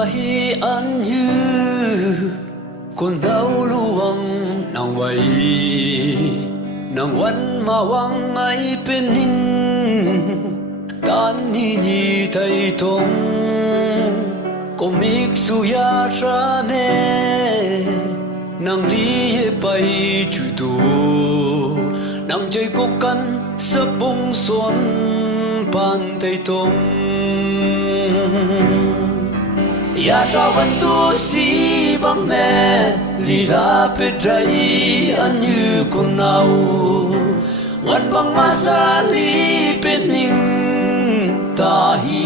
hi an như con đau luang nang vậy nang wan ma wang ai bên hình tan ni thầy thong có mix suya ra nè nang li bay chu tu nang chơi cố căn sắp bông xuân pan thầy thong ya raวันtu si bang me lila pedrai an như con nàoวันbang ma sa li pening ta hi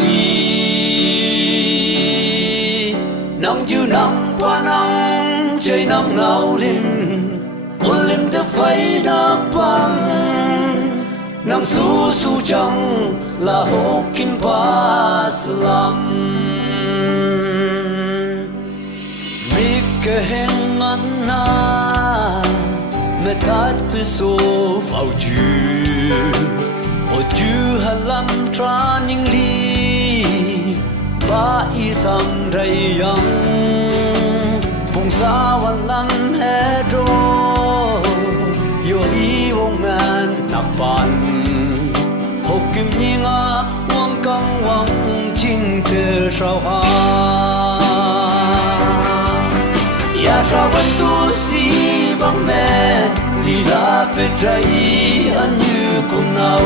nang ju nang pa nang chơi nang ngao lim con lim te phai na pang nang su su chang la ho kim pa slam cái hẹn ngắn na mẹ tát bị số vào chữ ở chữ hà lam tra những đi ba y sang đầy yang bông sa hoàn lam hết rồi yo y vong man nạp bàn hộp kim nhing a wang căng wang chinh te sao ha ya raวันtu si bang me lila pedrai an như con nào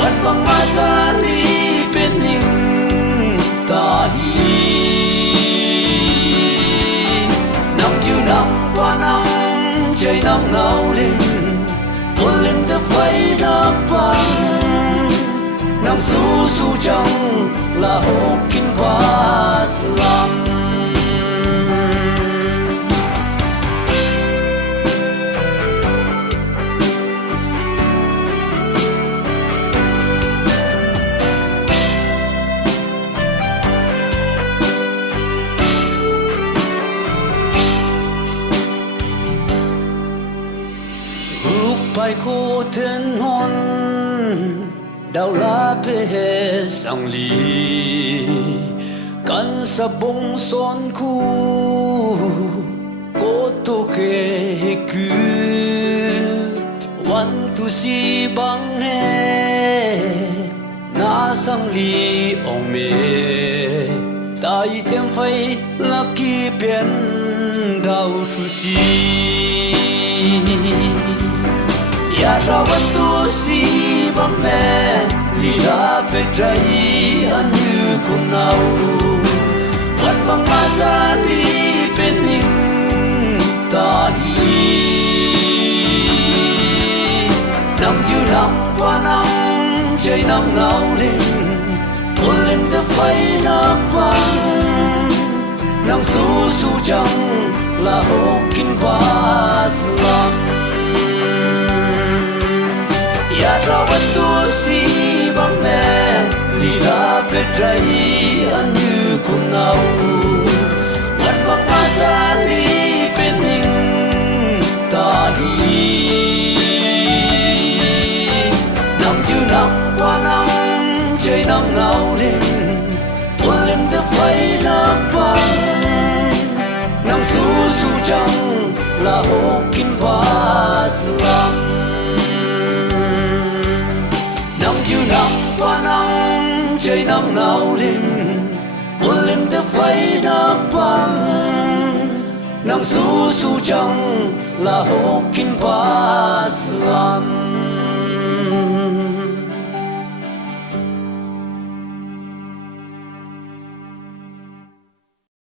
วันbang ma sa li pening ta hi nang ju nang pa nang chơi nang ngao lim con lim te phai na pang nang su su chang la ho kin pa slam bài khô thiên hôn đau lá bê hè sang ly căn sa bông son khu cố tô khê cứวันtu si bang nè na sang ly ông mê tai thêm phai la ki biển đau su si ya raวันtu si bang me lila pedrai an như con nàoวันbang ma sa li pening ta hi nang ju nang pa nang chơi nang ngao lim con lim te phai na pang nang su su chang la ho kin pa slam ya raวันtu si bang me lila pedrai an như con nàoวันbang ma sa li pening ta hi nang ju nang pa nang chơi nang ngao lim con lim te phai na pang nang su su chang la ho kin pa slam ju nang pa nang chơi nang ngao lim con lim te phai na pang nang su su chang la ho kin pa slam